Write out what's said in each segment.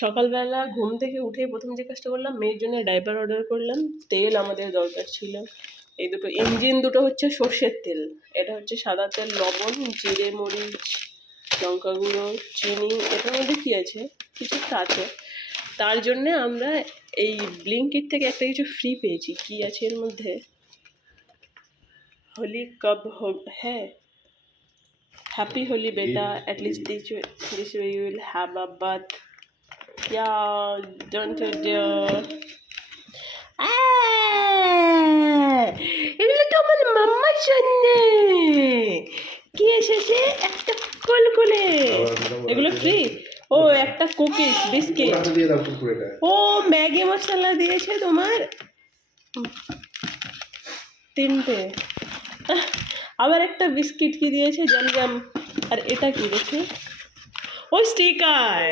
সকালবেলা ঘুম থেকে উঠে প্রথম যে কাজটা করলাম, মেয়ের জন্য ডাইপার অর্ডার করলাম। তেল আমাদের দরকার ছিল, এই দুটো ইঞ্জিন দুটো হচ্ছে সর্ষের তেল, এটা হচ্ছে সাদা তেল, লবণ, জিরে, মরিচ, লঙ্কা গুঁড়ো, চিনি। এটার মধ্যে কী আছে, কিছু একটা আছে। তার জন্যে আমরা এই ব্লিঙ্কিট থেকে একটা কিছু ফ্রি পেয়েছি। কি আছে এর মধ্যে, হোলি কব হ্যাঁ, হ্যাপি হোলি বেটা, at least this way you will have a bath. Yeah, don't you dare. এগুলো তো আমার মাম্মার জন্যে। কি এসেছে, একটা কুলকুলে, এগুলো ফ্রি। ও একটা কুকিজ বিস্কিট, ও ম্যাগি মশলা দিয়েছে তোমার, 3টে। আবার একটা বিস্কিট কি দিয়েছে, জমজম। আর এটা কি দেখে, ওই স্টিকার।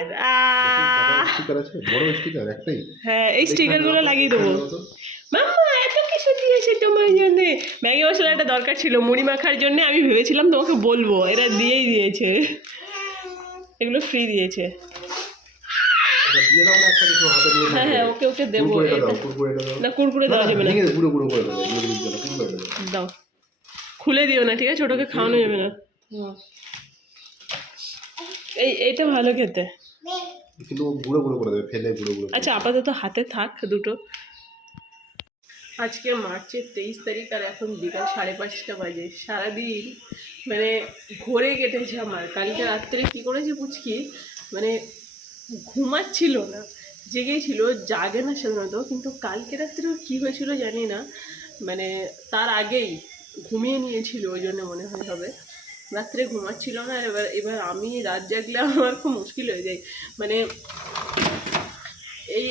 হ্যাঁ, এই স্টিকার গুলো লাগিয়ে দেবো। মাম্মা এত কিছু দিয়েছে তোমার জন্য। ম্যাগি মশলাটা দরকার ছিল মুড়ি মাখার জন্য, আমি ভেবেছিলাম তোমাকে বলবো, এরা দিয়েই দিয়েছে। এগুলো ফ্রি দিয়েছে। হ্যাঁ হ্যাঁ, ওকে ওকে দেবো। না, কুরকুরে দেওয়া যাবে না, দাও, খুলে দিও না, ঠিক আছে? ওটাকে খাওয়ানো যাবে না। এইটা ভালো খেতে, কিন্তু গুঁড়ো গুঁড়ো করে দেবে, ফেলে গুঁড়ো গুঁড়ো। আচ্ছা, আপাতত হাতে থাক দুটো। আজকে মার্চের 23 তারিখ, আর এখন বিকাল 5:30 বাজে। সারাদিন মানে ঘোরে কেটেছে আমার। কালকে রাত্রে কী করেছে পুচকি, মানে ঘুমাচ্ছিল না, জেগেই ছিল, জাগে না সাধারণত, কিন্তু কালকে রাত্রে কী হয়েছিল জানি না, মানে তার আগেই ঘুমিয়ে নিয়েছিল, ওই জন্য মনে হয় হবে। রাত্রে ঘুমাচ্ছিল না। এবার আমি রাত জাগলে আমার খুব মুশকিল হয়ে যায়। মানে এই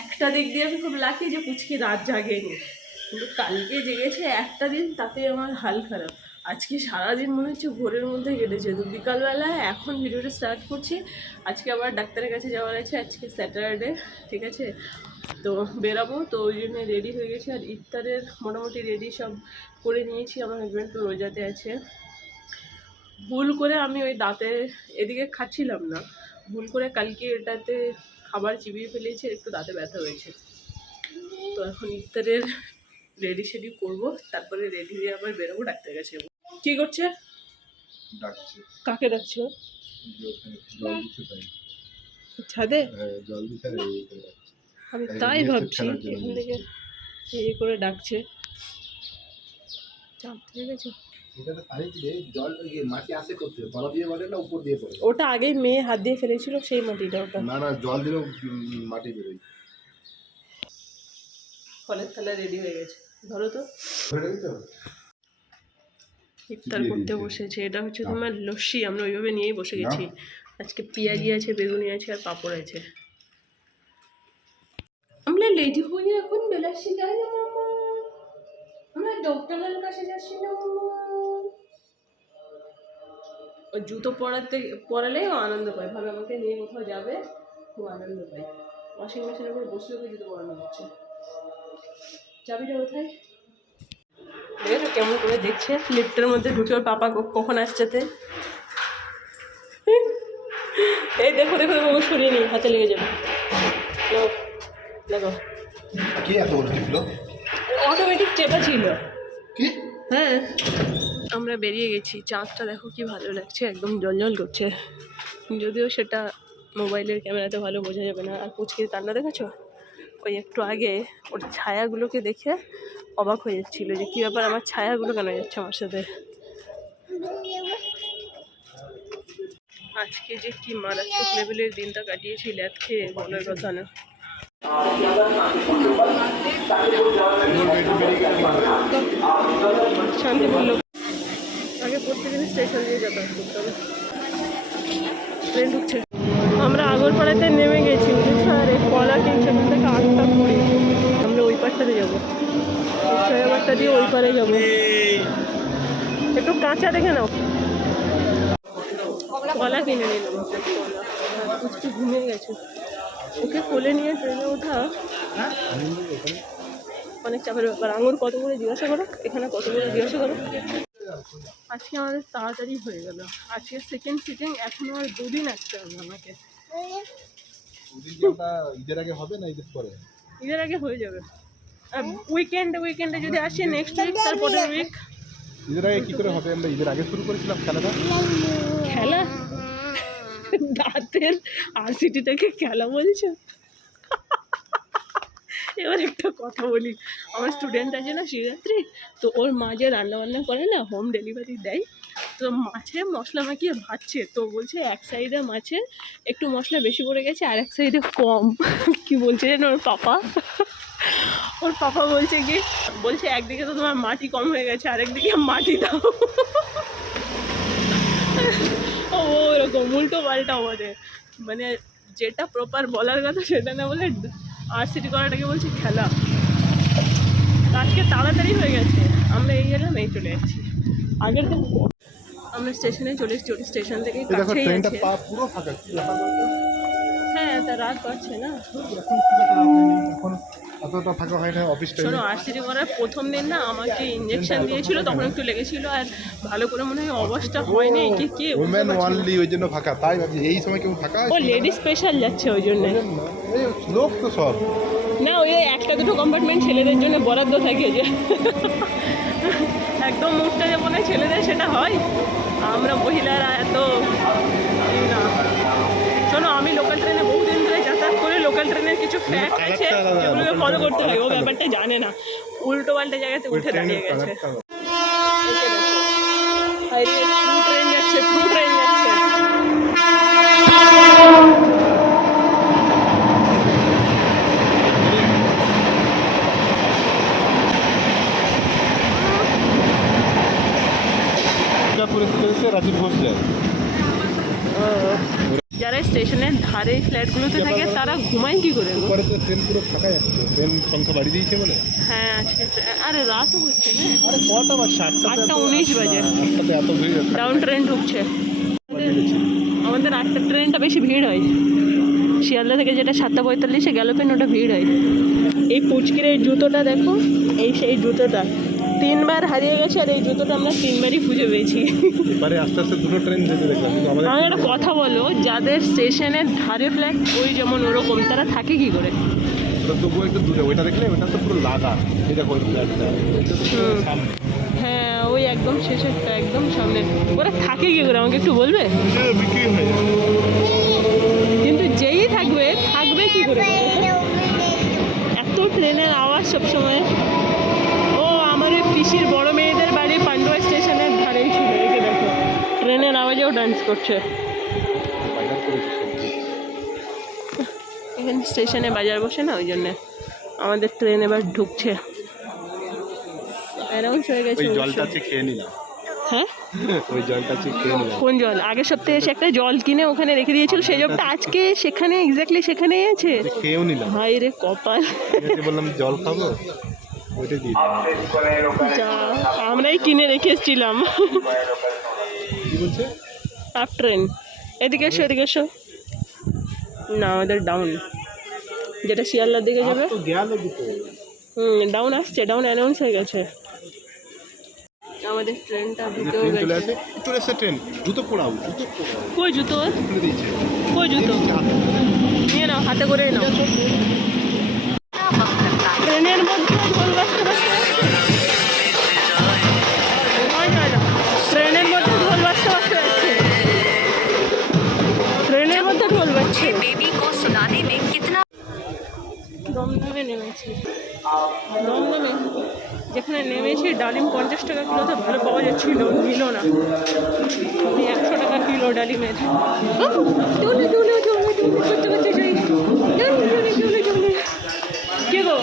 একটা দিক দিয়ে আমি খুব লাকি যে পুচকি রাত জাগেনি, কিন্তু কালকে জেগেছে একটা দিন, তাতে আমার হাল খারাপ। আজকে সারাদিন মনে হচ্ছে ঘোরের মধ্যে কেটেছে। তো বিকালবেলায় এখন ভিডিওটা স্টার্ট করছি। আজকে আবার ডাক্তারের কাছে যাওয়ার আছে, আজকে স্যাটারডে, ঠিক আছে? তো বেরাবো, তো ওই জন্য রেডি হয়ে গেছি। আর ইফতারের মোটামুটি রেডি সব করে নিয়েছি। আমার হাজব্যান্ড তো রোজাতে আছে। ভুল করে আমি ওই দাঁতে এদিকে খাচ্ছিলাম না, ভুল করে কালকে এটাতে খাবার চিবিয়ে ফেলেছে, একটু দাঁতে ব্যথা হয়েছে। তো এখন ইফতারের রেডি শেডি করবো, তারপরে রেডি হয়ে আবার বেরোবো, ডাক্তারের কাছে যাবো। কী করছে, কাকে ডাকছো? ছাদে? আমি তাই ভাবছি এখান থেকে এই করে ডাকছে। ঠিক আছে, ওটা আগেই মেয়ে হাত দিয়ে ফেলেছিল, সেই মাটিটা ওটা। না না, জল দিলেও মাটি বেরোয়। ফলের থালা রেডি হয়ে গেছে, ধরো তো। ইফতার করতে বসেছে। এটা হচ্ছে তোমার লস্যি, আমরা ওইভাবে নিয়েই বসে গেছি। আজকে পেঁয়াজি আছে, বেগুনি আছে, আর পাঁপড় আছে। আমরা রেডি হয়ে এখন বেলাসি যাই না মামা, আমরা ডক্টরের কাছে যাচ্ছি না মামা। ওই জুতো পরালেই ও আনন্দ পায়, ভাবে আমাকে নিয়ে কোথাও যাবে, খুব আনন্দ পায়। ওয়াশিং মেশিনের উপর বসলে ওকে জুতো পরানো হচ্ছে। চাবিটা কোথায়, দেখো কেমন করে দেখছে লিফটের মধ্যে ঢুকে, ওর পাপা কখন আসছেতে। এই দেখো দেখো দেখো, ও সরিয়ে নি, হাতে লেগে যাবে। দেখো কি এত বড় ছিল, অটোমেটিক চেপা ছিল কি? হ্যাঁ, আমরা বেরিয়ে গেছি। চাঁদটা দেখো কি ভালো লাগছে, একদম জলজল করছে, যদিও সেটা মোবাইলের ক্যামেরাতে ভালো বোঝা যাবে না। আর পুচকির কান্না দেখেছো, ওই একটু আগে ওর ছায়াগুলোকে দেখে অবাক হয়ে যাচ্ছিলো যে কী ব্যাপার, আমার ছায়াগুলো কেন যাচ্ছে আমার সাথে। আজকে যে কি মারাত্মক লেভেলের দিনটা কাটিয়েছি ল্যাব খেয়ে, বলার কথা না। শান্তিপূর্ণ আগে প্রত্যেকদিন স্টেশন দিয়ে যাতায়াত করতে হবে। ট্রেন ঢুকছে, আমরা আগরপাড়াতে নেমে গেছি, আর কলা কিনছে এখান থেকে 8টা 20। আমরা ওই পাশটাতে যাবো, সাড়ে দিয়ে ওই পারে যাবো। একটু কাঁচা দেখে নাও, কলা কিনে নিলাম। কলা কুচকি ঘুমিয়ে গেছে, ওকে কোলে নিয়ে ট্রেনে ওঠা অনেক চাপের ব্যাপার। আঙুর কত করে জিজ্ঞাসা করো, এখানে কত করে জিজ্ঞাসা করো। আজকে আমাদের তাড়াতাড়ি হয়ে গেল, আজকে সেকেন্ড সিটিং, এখনও আর 2 দিন আসতে হবে আমাকে। ওদিন কি আমরা ঈদের আগে হবে না ঈদের পরে? ঈদের আগে হয়ে যাবে। উইকেন্ডে যদি আসি নেক্সট উইক, তারপরের উইক। ঈদের আগে কি করে হবে? আমরা ঈদের আগে শুরু করেছিলাম খেলাটা। খেলা? দাঁতের আরসিটিটাকে খেলা বলছো? এবার একটা কথা বলি, আমার স্টুডেন্ট আছে না শিবরাত্রি, তো ওর মা যে রান্নাবান্না করে না, হোম ডেলিভারি দেয়, তো মাছে মশলা মাখিয়ে ভাজছে, তো বলছে এক সাইডে মাছে একটু মশলা বেশি পড়ে গেছে আর এক সাইডে কম। কি বলছে যেন ওর পাপা বলছে কি, বলছে একদিকে তো তোমার মাটি কম হয়ে গেছে, আরেকদিকে মাটি দাও। ও ওরকম উল্টো পাল্টা বলে, মানে যেটা প্রপার বলার কথা সেটা না বলে আরসিটি করাটাকে বলছে খেলা। আজকে তাড়াতাড়ি হয়ে গেছে, আমরা এই এলাম, এই চলে যাচ্ছি। আগের দিন আমরা স্টেশনে চলে এসেছি, ওটি স্টেশন থেকে কাছেই আছে। পুরো ফাঁকা। হ্যাঁ, তা রাত পাচ্ছে না। এখন এতটা ফাঁকা হয় না অফিস টাইমে। শোনো, আরসিটি করার প্রথম দিন না আমাকে ইঞ্জেকশন দিয়েছিল, তখন একটু লেগেছিল, আর ভালো করে মনে হয় অবস্থা হয়নি। কে ওমেন ওনলি, ওই জন্য ফাঁকা। তাই ভাবছি এই সময় কেউ ফাঁকা ও লেডি স্পেশাল যাচ্ছে ওই জন্য। লোক তো সব না, ওই একটা দুটো কম্পার্টমেন্ট ছেলেদের জন্য বরাদ্দ থাকে, যে একদম মুখটা যে মনে হয় ছেলেদের সেটা হয়। আমরা মহিলারা এত না। শোনো, আমি লোকাল ট্রেনে বহুদিন ধরে যাতায়াত করে, লোকাল ট্রেনের কিছু ফ্যাক্ট আছে যেগুলোকে ফলো করতে হয়, ও ব্যাপারটা জানে না, উল্টো পাল্টা জায়গাতে উঠে দাঁড়িয়ে গেছে। ট্রেন যাচ্ছে, ট্রেন যাচ্ছে। রাজীব ঘোষ যায়। যারা স্টেশনের ধারে ফ্ল্যাটগুলোতে থাকে তারা ঘুমায় কি করে? পরে তো ট্রেন পুরো ফাঁকা যাচ্ছে, ট্রেন সংখ্যা বাড়িয়ে দিয়েছে বলে। হ্যাঁ, আজকে আরে রাতও হচ্ছে না, আরে কটা বাজছে? 8:19 বাজে। আটটাতে এত ভিড়। ডাউন ট্রেন ঢুকছে। আমাদের 8টার ট্রেনটা বেশি ভিড় হয়, শিয়ালদা থেকে যেটা 7:45-এ গ্যালোপেন, ওটা ভিড় হয়। এই পুচকির এই জুতোটা দেখো, এই সেই জুতোটা 3বার হারিয়ে গেছে, আর এই জুতোটা আমরা 3বারই খুঁজে পেয়েছি। এবারে আস্তে আস্তে দুটো ট্রেন যেতে দেখলাম, কিন্তু আমাদের আমার একটা কথা বলো, যাদের স্টেশনের ধারে ফ্ল্যাট ওই যেমন ওরকম, তারা থাকে কি করে? তবুও একটু দূরে, ওইটা দেখলে ওইটা তো পুরো লাগা। এই দেখো ওই ফ্ল্যাটটা, ওইটা তো পুরো সামনে। হ্যাঁ, ওই একদম শেষেরটা, একদম সামনে। ওরা থাকে কি করে আমাকে একটু বলবে? বিক্রি হয়ে যায়। কিন্তু যেই থাকবে কি করে? এত ট্রেনের আওয়াজ সবসময়। ও আমার এই পিসির বড় মেয়েদের বাড়ি পান্ডুয়া স্টেশনের ধারেই ছিল, এই যে দেখো ট্রেনের আওয়াজেও ডান্স করছে। এখানে স্টেশনে বাজার বসে না, ওই জন্যে আমাদের ট্রেন এবার ঢুকছে। অ্যানাউন্স হয়ে গেছে। ওই জলটা আছে খেয়ে নিলাম। হ্যাঁ, ওই জলটা আছে খেয়ে নিলাম। কোন জল? আগের সপ্তাহে এসে একটা জল কিনে ওখানে রেখে দিয়েছিল, সেই জলটা আজকে সেখানে এক্স্যাক্টলি সেখানেই আছে। খেয়েও নিলাম। হাই রে কপাল। বললাম জল খাবো, ওইটা দিয়ে যা, আমরাই কিনে রেখে এসেছিলাম। কি বলছে? আপ ট্রেন, এদিকে এসো, এদিকে এসো। না, আমাদের ডাউন, যেটা শিয়ালদার দিকে যাবে। ডাউন আসছে, ডাউন অ্যানাউন্স হয়ে গেছে। আমাদের ট্রেনটা ঢুকেও গেছে। চলে এসেছে ট্রেন। জুতো পোড়াও, কই জুতো? খুলে দিয়েছে। কই জুতো? নিয়ে নাও, হাতে করে নাও। ট্রেনের মধ্যে ঢোল বাজতে বাজতে ট্রেনের মধ্যে ঢোল বাজতে বাজতে যাচ্ছে। ট্রেনের মধ্যে ঢোল বাজছে। দমদমে নেমেছি। দমদমে যেখানে নেমেছি, ডালিম 50 টাকা কিলোতে ভালো পাওয়া যাচ্ছিল, নিল না। 100 টাকা কিলো ডালিমের। কে গো,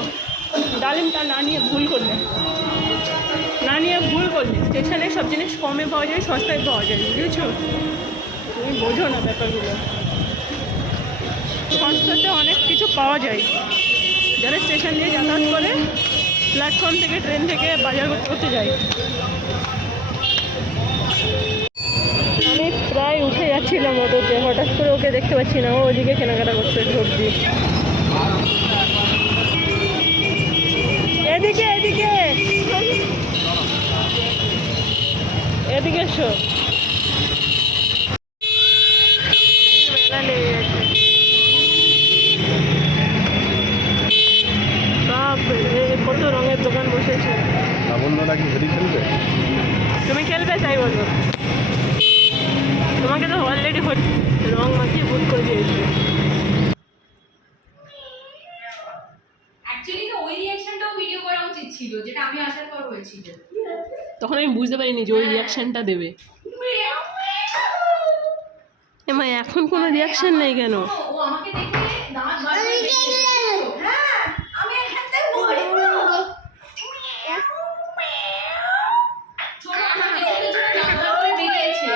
ডালিমটা না নিয়ে ভুল করলে, স্টেশনে সব জিনিস কমে পাওয়া যায়, সস্তায় পাওয়া যায়, বুঝেছো? তুমি বোঝো না ব্যাপারগুলো। সস্তাতে অনেক কিছু পাওয়া যায়। যারা স্টেশন দিয়ে যাতায়াত করে, প্ল্যাটফর্ম থেকে, ট্রেন থেকে বাজার করতে যায়। আমি প্রায় উঠে যাচ্ছিলাম অটোতে, হঠাৎ করে ওকে দেখতে পাচ্ছি না, ও ওদিকে কেনাকাটা করছে সবজি। এদিকে এদিকে এদিকে এসো। মেলা লেগে গেছে। তো অলরেডি রং মাখিয়ে বুক করে দিয়েছে। অ্যাকচুয়ালি তো ওই রিঅ্যাকশনটাও ভিডিও করা উচিত ছিল, যেটা আমি আসার পর হয়েছিল। তখন আমি বুঝতে পারিনি যে ওই রিয়াকশনটা দেবে। এমা এখন কোনো রিয়াকশন নেই কেন? ও আমাকে দেখে দাঁত বার করে দেখছে। হ্যাঁ, আমি এখান থেকে বলবো। ছোট আমাকে দেখে ছোট দাঁত বার করে বেরিয়েছে।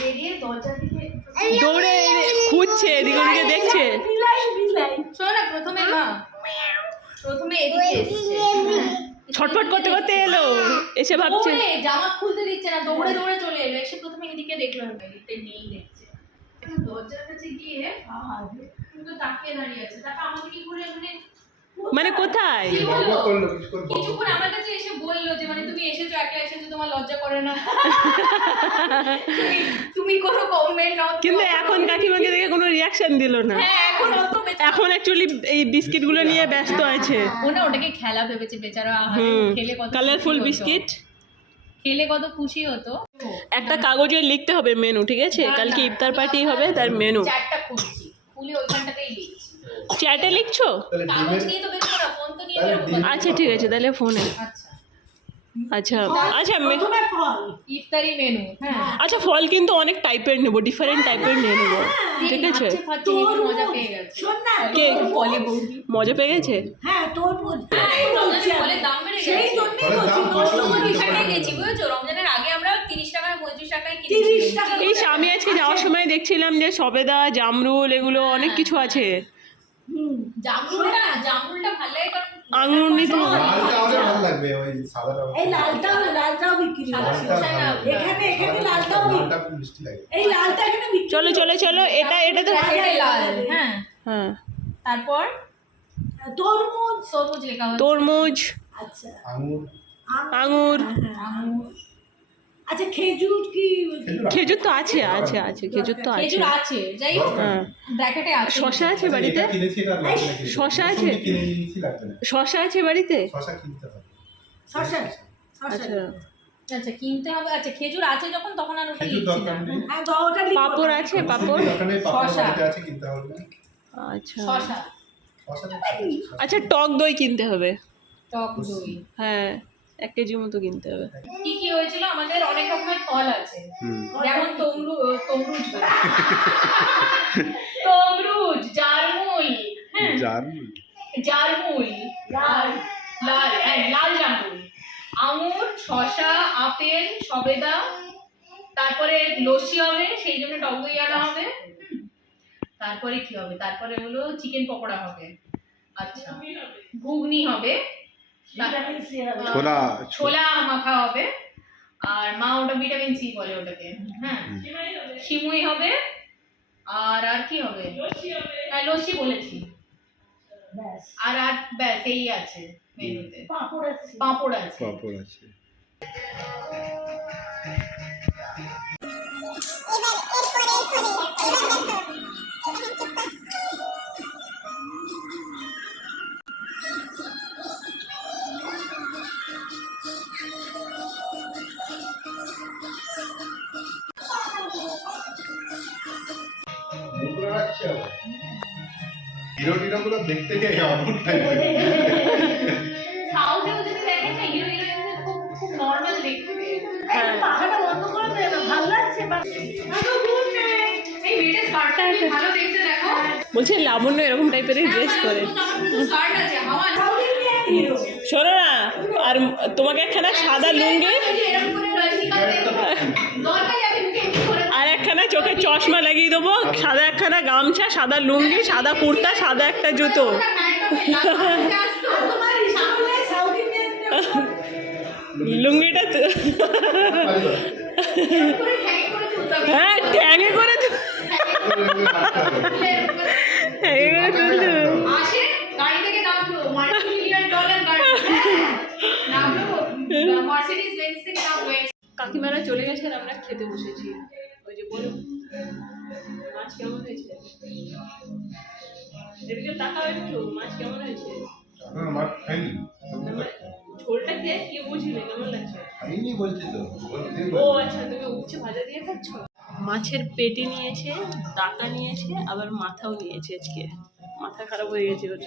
বেরিয়ে দরজা থেকে দৌড়ে খুঁজছে, এদিকে ওদিকে দেখছে। শোনো না, প্রথমে এদিকে এসছে। ছটফট করতে করতে এলো, এসে ভাবছে দৌড়ে জামা খুলতে দিচ্ছে না, দৌড়ে দৌড়ে চলে এলো, এসে প্রথমে এদিকে দেখলো, এদিকে নেই দেখছে। এখন দরজার কাছে গিয়ে তো তাকিয়ে দাঁড়িয়ে আছে, তারপর আমাকে কি করে মানে কোথায়? কি বললো? বকবক করলো, কিছু করে বকবক কিছুক্ষণ আমার কাছে এসে বললো যে মানে তুমি এসেছো, একলা এসেছো, তোমার লজ্জা করে না? তুমি কোনো কমেন্ট নাও। কিন্তু এখন কাকিমাকে দেখে কোনো রিয়াকশন দিল না। হ্যাঁ, এখন অত এখন অ্যাকচুয়ালি এই বিস্কিটগুলো নিয়ে ব্যস্ত আছে। ও না ওটাকে খেলা ভেবেছে বেচারা। খেলে কত কালারফুল খুশি হতো। বিস্কিট। খেলে কত খুশি হতো। একটা কাগজে লিখতে হবে মেনু, ঠিক আছে? কালকে ইফতার পার্টি হবে, তার মেনু। চারটা খুলছি, খুলে ওইখানটাতেই লিখছি। চ্যাটে লিখছো? তাহলে কাগজ ডিমের নিয়ে তো বেরোবো না, ফোন তো নিয়ে তাহলে বেরোবো না। আচ্ছা ঠিক আছে, তাহলে ফোনে। আচ্ছা, আচ্ছা আচ্ছা ইফতারি মেনু। হ্যাঁ, আচ্ছা ফল কিন্তু অনেক টাইপের নেবো, ডিফারেন্ট টাইপের নিয়ে নেবো, ঠিক আছে? খাচ্ছে হেবি মজা পেয়ে গেছে। শোন না, কে? বলে বৌদি। মজা পেয়ে গেছে? হ্যাঁ তরমুজ হ্যাঁ, এই রমজানের ফলের দাম বেড়ে সেই গেছে। জন্যই ফলের দাম বলছি, কত? তো বিষয়টা গেছি বুঝেছো, রমজানের আগে আমরা 30 টাকা 35 টাকায় 30 টাকা। এই আমি আজকে যাওয়ার সময় দেখছিলাম যে সবেদা, জামরুল, এগুলো অনেক কিছু আছে। জামরুলটা ভালো লাগে কারণ আঙুর নিতে হবে। লালটা আমাদের ভালো লাগবে, ওই সাদাটা এই লালটাও বিক্রি সাদা হচ্ছে পোষায় না। এখানে লালটাও বিক্রি, লালটা খুব মিষ্টি লাগে। এই লালটা এখানে বিক্রি চলো চলো চলো, এটা তো এটা লাল। হ্যাঁ, হ্যাঁ তারপর তরমুজ তরমুজ লেখা হচ্ছে। তরমুজ, আচ্ছা আঙুর, আঙুর, আঙুর, আচ্ছা খেজুর কি খেজুর তো আছে, আছে আছে, খেজুর তো আছে। খেজুর আছে, যাই হোক হ্যাঁ, ব্র্যাকেটে আছে। শশা আছে বাড়িতে? এটা কিনেছি, এটা লাগবে না। শশা আছে? মৌসুমী কিনে নিয়েছি, লাগবে না। শশা আছে বাড়িতে? শশা কিনতে হবে। শশা আচ্ছা, আচ্ছা কিনতে হবে। আচ্ছা খেজুর আছে যখন, তখন আর ওটা খেজুর লিখছি না। দরকার নেই। হ্যাঁ ওটা লিখো। পাঁপড় আছে? পাঁপড়? ওখানে পাপড় শশা। বাড়িতে আছে, কিনতে হবে না। আচ্ছা শশা, শশা তো আচ্ছা, টক দই কিনতে হবে। টক দই। হ্যাঁ 1 কেজি মতো কিনতে হবে। কি কি হয়েছিল? আমাদের অনেক রকমের ফল আছে, যেমন তমরুজ, জারমুল, হ্যাঁ জারমুল, লাল জামরুল, আঙুর, শশা, আপেল, সবেদা, তারপরে লস্যি হবে, সেই জন্য টক দই আনা হবে। তারপরে কি হবে? তারপরে হলো চিকেন পকোড়া হবে। আচ্ছা, ঘুগনি হবে, ভিটামিন সি হবে। ছোলা মাখা হবে, আর মা ওটা ভিটামিন সি বলে ওটাকে। হ্যাঁ, সিমুই হবে, আর কি হবে? হ্যাঁ লস্যি বলেছি। ব্যাস আর ব্যাস এই আছে মেনুতে। পাঁপড় আছে। পাঁপড় আছে। পাপড় আছে। হিরোগুলো দেখতে গিয়ে এমন টাইপের। সাউথেও যদি দেখেন না, হিরো হিরোইনদের খুব নরমাল দেখতে। এই পাখাটা বন্ধ করে দে না, ভালো লাগছে বা এই মেয়েটার শার্টটা কি ভালো দেখতে, দেখো। বলছে লাবণ্য এরকম টাইপের ড্রেস করে। শার্ট আছে হাওয়া। হিরো শোনো না, আর তোমাকে একখানা সাদা লুঙ্গি এরকম করে রজনীকান্তের দরকার যাবে মুখে এমনি করে। আর একখানা চোখে চশমা লাগিয়ে দেবো, সাদা একখানা গামছা, সাদা লুঙ্গি, সাদা কুর্তা, সাদা একটা জুতো। তোমার ইচ্ছা হলে সাউথ ইন্ডিয়ান লুঙ্গিটা করে ঠ্যাঙে করে তুলতে হবে। হ্যাঁ ঠ্যাঙে করে ঠ্যাঙে করে তুলতে হবে। আসে গাড়ি থেকে নামলো, $1 মিলিয়ন গাড়ি নামলো, মার্সিডিজ বেঞ্জ থেকে নামলো। কাকিমারা চলে গেছে আর আমরা খেতে বসেছি। ওই যে বলো মাছ কেমন হয়েছে, এদিকে তাকাও একটু, মাছ কেমন হয়েছে? মাছ খাইনি, ঝোলটা খেয়ে কি বুঝলে কেমন লাগছে? খাইনি বলছি তো। ও আচ্ছা, তুমি উচ্ছে ভাজা দিয়ে খাচ্ছ? মাছের পেটি নিয়েছে, ডাকা নিয়েছে, আবার মাথাও নিয়েছে আজকে। মাথা খারাপ হয়ে গেছে ওর।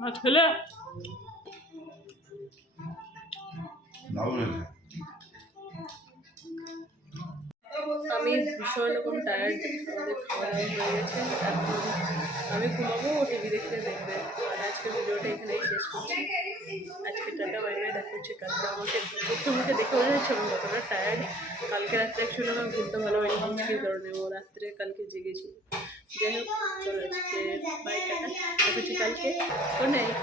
মাছ খেলে? আমি ভীষণ রকম টায়ার্ড, আমাদের খাওয়া দাওয়া হয়ে গেছে। এখন আমি ঘুমাবো, ও টিভি দেখতে দেখবে। আর আজকে ভিডিওটা এখানেই শেষ করছি। আজকে টাটা বাই বাই, দেখা হচ্ছে কালকে। আমাকে চোখে মুখে দেখে বোঝা যাচ্ছে আমি কতটা টায়ার্ড। কালকে রাত্রে অ্যাকচুয়ালি আমার ঘুরতে ভালো হয়নি মুশকিল কারণে, ও রাত্রে কালকে জেগেছি। যাই হোক, চলো আজকে বাই, টাটা, দেখা হচ্ছে কালকে। Good night.